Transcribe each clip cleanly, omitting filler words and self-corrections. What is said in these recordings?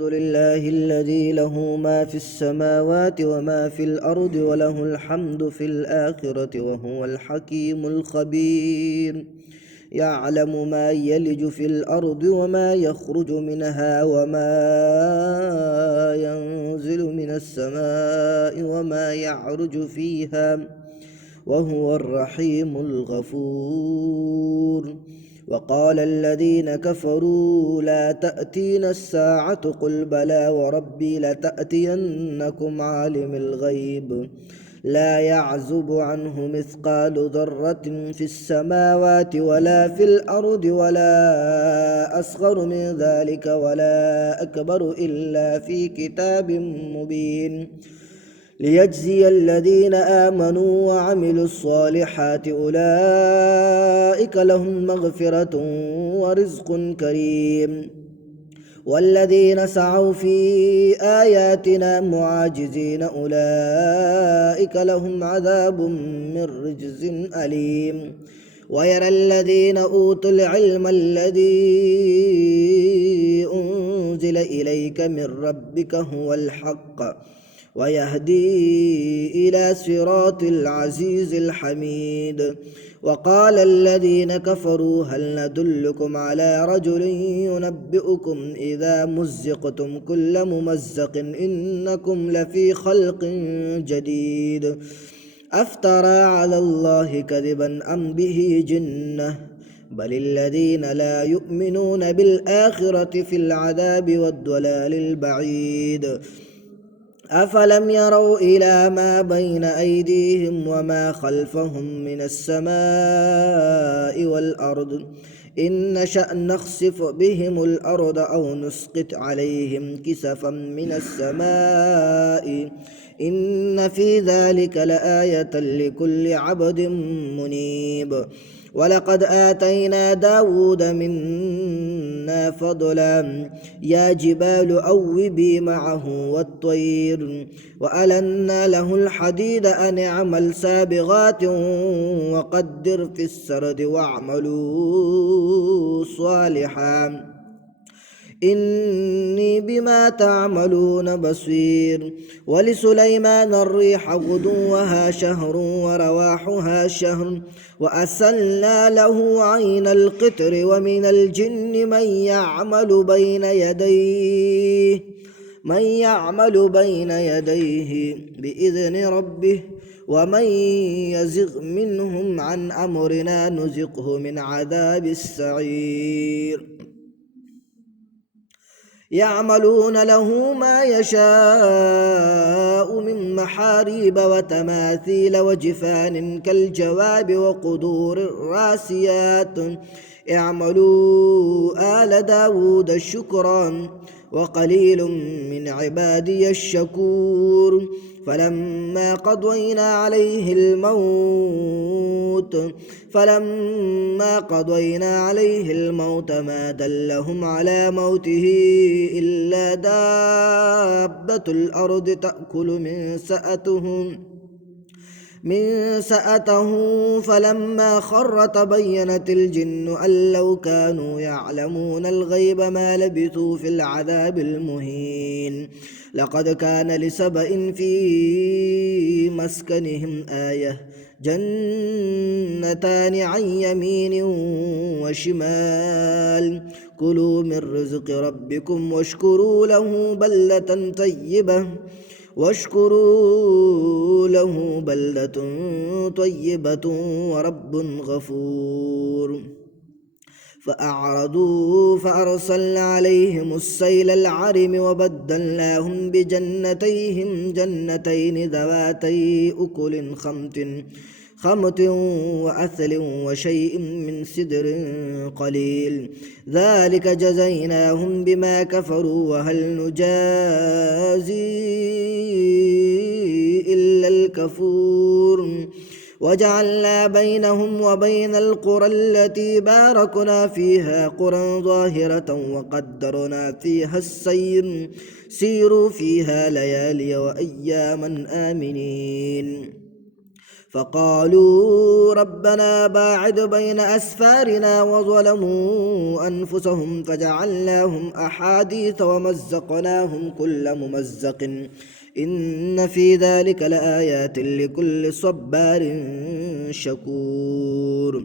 الحمد لله الذي له ما في السماوات وما في الأرض وله الحمد في الآخرة وهو الحكيم الخبير. يعلم ما يلج في الأرض وما يخرج منها وما ينزل من السماء وما يعرج فيها وهو الرحيم الغفور. وقال الذين كفروا لا تأتينا الساعة قل بلى وربي لتأتينكم عالم الغيب لا يعزب عنه مثقال ذرة في السماوات ولا في الأرض ولا أصغر من ذلك ولا أكبر إلا في كتاب مبين ليجزي الذين آمنوا وعملوا الصالحات أولئك لهم مغفرة ورزق كريم. والذين سعوا في آياتنا معاجزين أولئك لهم عذاب من رجز أليم. ويرى الذين أوتوا العلم الذي أنزل إليك من ربك هو الحق ويهدي إلى صراط العزيز الحميد. وقال الذين كفروا هل ندلكم على رجل ينبئكم إذا مزقتم كل ممزق إنكم لفي خلق جديد أفترى على الله كذبا أم به جنة بل الذين لا يؤمنون بالآخرة في العذاب والضلال البعيد. أفلم يروا إلى ما بين أيديهم وما خلفهم من السماء والأرض إن نشأ نخسف بهم الأرض أو نسقط عليهم كسفا من السماء إن في ذلك لآية لكل عبد منيب. ولقد آتينا داود منا فضلا يا جبال أوبي معه والطير وألنا له الحديد أن اعمل سابغات وقدر في السرد واعملوا صالحا إني بما تعملون بصير. ولسليمان الريح غدوها شهر ورواحها شهر وأسلنا له عين القطر ومن الجن من يعمل بين يديه بإذن ربه ومن يزغ منهم عن أمرنا نزقه من عذاب السعير. يعملون له ما يشاء من محاريب وتماثيل وجفان كالجواب وقدور الراسيات اعملوا آل داود شكرا وقليل من عبادي الشكور. فلما قضينا عليه الموت ما دلهم على موته إلا دابة الأرض تأكل من سأته فلما خر تبينت الجن أن لو كانوا يعلمون الغيب ما لبثوا في العذاب المهين. لقد كان لسبإ في مسكنهم آية جنتان عن يمين وشمال كلوا من رزق ربكم واشكروا له بلدة طيبة ورب غفور. فأعرضوا فأرسلنا عليهم السيل العرم وبدلناهم بجنتين ذواتي أكل خمط وأثل وشيء من سدر قليل ذلك جزيناهم بما كفروا وهل نجازي إلا الكفور. وجعلنا بينهم وبين القرى التي باركنا فيها قرى ظاهرة وقدرنا فيها السير سيروا فيها ليالي وأياما آمنين. فقالوا ربنا باعد بين أسفارنا وظلموا أنفسهم فجعلناهم أحاديث ومزقناهم كل ممزق إن في ذلك لآيات لكل صبار شكور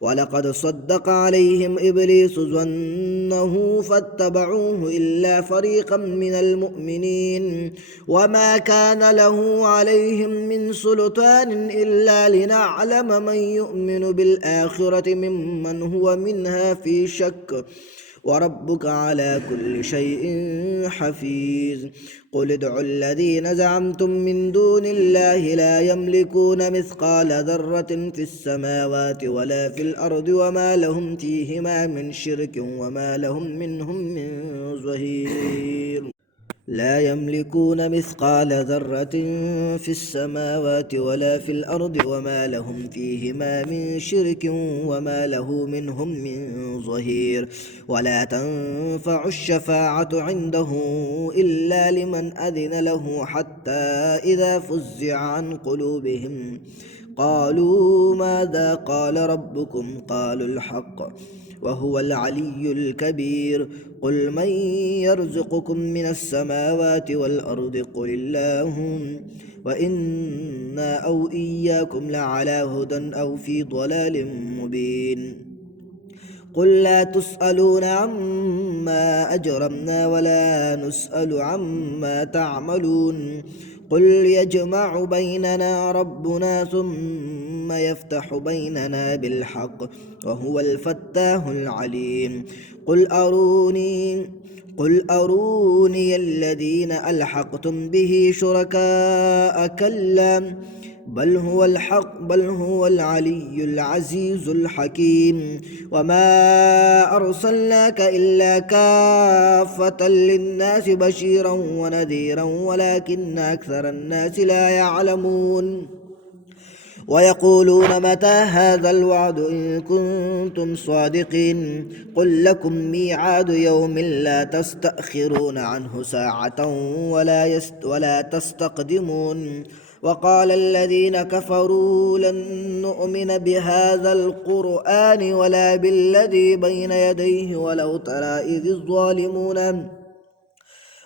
ولقد صدق عليهم إبليس ظنه فاتبعوه إلا فريقا من المؤمنين وما كان له عليهم من سلطان إلا لنعلم من يؤمن بالآخرة ممن هو منها في شك وربك على كل شيء حفيظ قل ادعوا الذين زعمتم من دون الله لا يملكون مثقال ذرة في السماوات ولا في الأرض وما لهم فيهما من شرك وما لهم منهم من ظهير لا يملكون مثقال ذرة في السماوات ولا في الأرض وما لهم فيهما من شرك وما له منهم من ظهير ولا تنفع الشفاعة عنده إلا لمن أذن له حتى إذا فزع عن قلوبهم قالوا ماذا قال ربكم قالوا الحق وهو العلي الكبير قل من يرزقكم من السماوات والأرض قل الله وإنا أو إياكم لعلى هدى أو في ضلال مبين قل لا تسألون عما أجرمنا ولا نسأل عما تعملون قل يجمع بيننا ربنا ثم يفتح بيننا بالحق وهو الفتاح العليم قل أروني الذين ألحقتم به شركاء كلا بل هو العلي العزيز الحكيم وما أرسلناك إلا كافة للناس بشيرا ونذيرا ولكن أكثر الناس لا يعلمون ويقولون متى هذا الوعد إن كنتم صادقين قل لكم ميعاد يوم لا تستأخرون عنه ساعة ولا تستقدمون وقال الذين كفروا لن نؤمن بهذا القرآن ولا بالذي بين يديه ولو ترى إذ الظالمون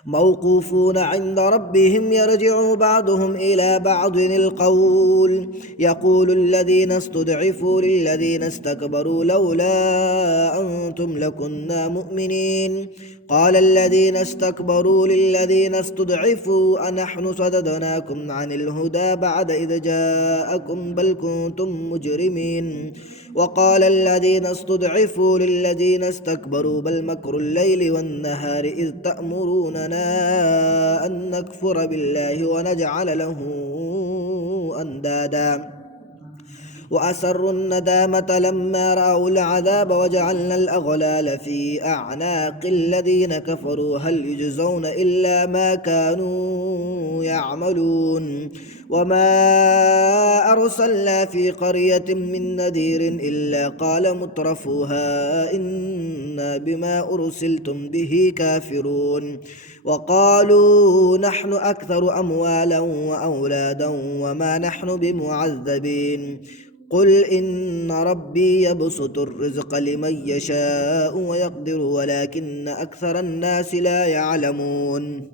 موقوفون عند ربهم يرجع بعضهم إلى بعض القول يقول الذين استضعفوا للذين استكبروا لولا أنتم لكنا مؤمنين قال الذين استكبروا للذين استضعفوا أنحن صددناكم عن الهدى بعد إذ جاءكم بل كنتم مجرمين وقال الذين استضعفوا للذين استكبروا بل مكر الليل والنهار إذ تأمروننا أن نكفر بالله ونجعل له أندادا وأسروا الندامة لما رأوا العذاب وجعلنا الأغلال في أعناق الذين كفروا هل يجزون إلا ما كانوا يعملون وما أرسلنا في قرية من نذير إلا قال مترفوها إنا بما أرسلتم به كافرون وقالوا نحن أكثر أموالا وأولادا وما نحن بمعذبين قل إن ربي يبسط الرزق لمن يشاء ويقدر ولكن أكثر الناس لا يعلمون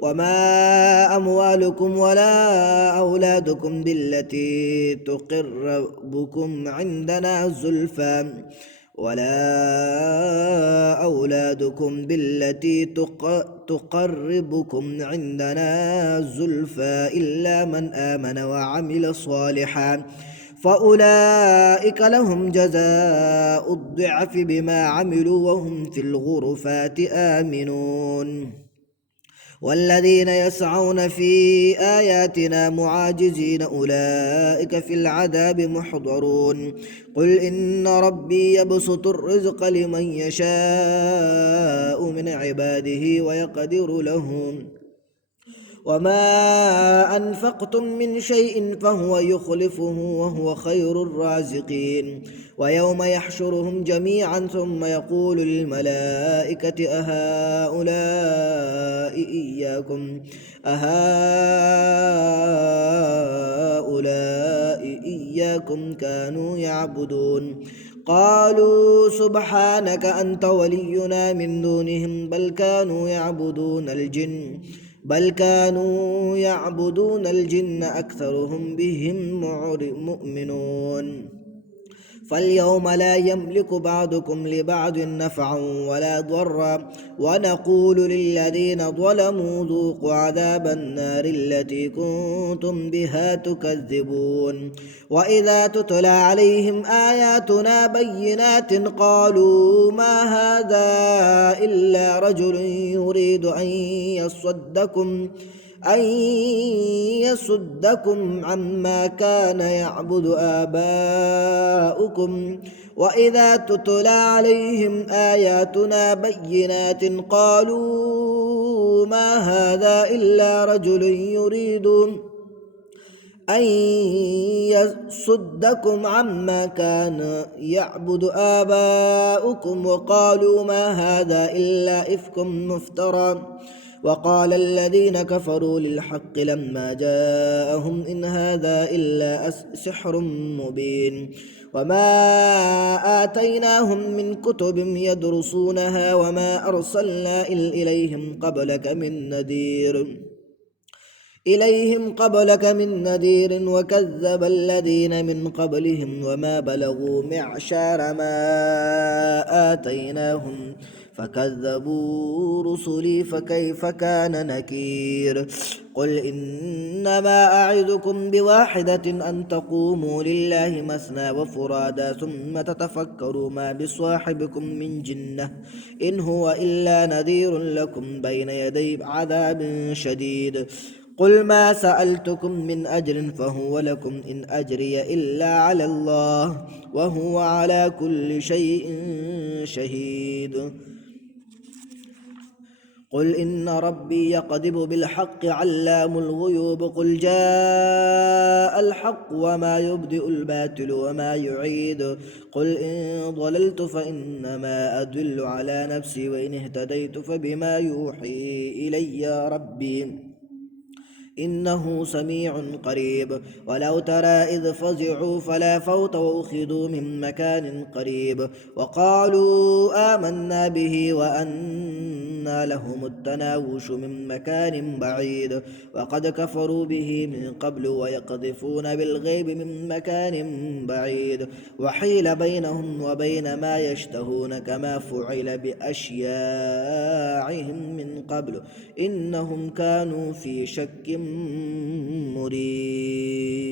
وما أموالكم ولا أولادكم بالتي تقربكم عندنا زلفى إلا من آمن وعمل صالحا فأولئك لهم جزاء الضعف بما عملوا وهم في الغرفات آمنون والذين يسعون في آياتنا معاجزين أولئك في العذاب محضرون قل إن ربي يبسط الرزق لمن يشاء من عباده ويقدر لهم وما أنفقتم من شيء فهو يخلفه وهو خير الرازقين ويوم يحشرهم جميعا ثم يقول للملائكة أهؤلاء إياكم كانوا يعبدون قالوا سبحانك أنت ولينا من دونهم بل كانوا يعبدون الجن أكثرهم بهم مؤمنون فاليوم لا يملك بعضكم لبعض نفعا ولا ضرا ونقول للذين ظلموا ذوقوا عذاب النار التي كنتم بها تكذبون وإذا تتلى عليهم آياتنا بينات قالوا ما هذا إلا رجل يريد أن يصدكم عما كان يعبد آباؤكم وإذا تتلى عليهم آياتنا بينات قالوا ما هذا إلا رجل يريد أن يصدكم عما كان يعبد آباؤكم وقالوا ما هذا إلا إفك مفترى وقال الذين كفروا للحق لما جاءهم إن هذا إلا سحر مبين وما آتيناهم من كتب يدرسونها وما أرسلنا إليهم قبلك من نذير وكذب الذين من قبلهم وما بلغوا معشار ما آتيناهم فكذبوا رسلي فكيف كان نكير قل إنما أعظكم بواحدة أن تقوموا لله مثنى وفرادا ثم تتفكروا ما بصاحبكم من جنة إن هو إلا نذير لكم بين يدي عذاب شديد قل ما سألتكم من أجر فهو لكم إن أجري إلا على الله وهو على كل شيء شهيد قل إن ربي يقذف بالحق علام الغيوب قل جاء الحق وما يبدئ الباطل وما يعيد قل إن ضللت فإنما أدل على نفسي وإن اهتديت فبما يوحي إلي ربي إنه سميع قريب ولو ترى إذ فزعوا فلا فوت وأخذوا من مكان قريب وقالوا آمنا به وأنى لهم التناوش من مكان بعيد وقد كفروا به من قبل ويقذفون بالغيب من مكان بعيد وحيل بينهم وبين ما يشتهون كما فعل بأشياعهم من قبل إنهم كانوا في شك مريب